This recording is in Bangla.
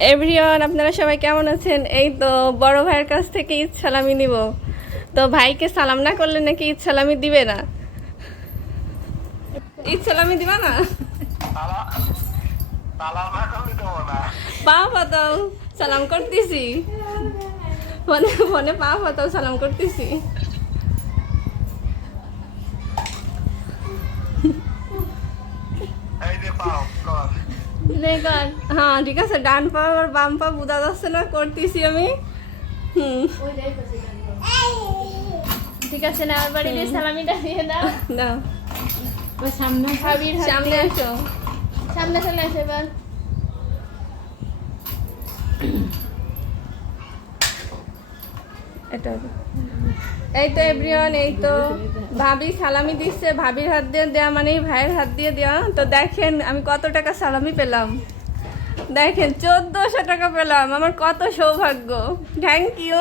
এভরিওয়ান, আপনারা সবাই কেমন আছেন? এই তো বড় ভাইয়ের কাছ থেকে ঈদ সালামি নিব। তো ভাইকে সালাম না করলে নাকি ঈদ সালামি দিবে না। ঈদ সালামি দিবা না? পা পাতাও সালাম করতেছি, ফোনে ফোনে পা পাতাও সালাম করতেছি। হ্যাঁ ঠিক আছে, ডান পা আর বাম পা বুঝা যাচ্ছে না, করতেছি আমি। ঠিক আছে না, আর বাড়ি দিয়ে সালামিটা দিয়ে দাও। দাও, ওই সামনে ভাবির হাত সামনে দিয়ে। আসো। সামনে চলে আসো এবার। এটা এই তো এভরিওয়ান, এই তো ভাবি সালামি দিচ্ছে। ভাবির হাত দিয়ে দেওয়া মানে ভাইয়ের হাত দিয়ে দেওয়া। তো দেখেন আমি কত টাকা সালামি পেলাম। দেখেন 1400 টাকা পেলাম। আমার কত সৌভাগ্য। Thank you.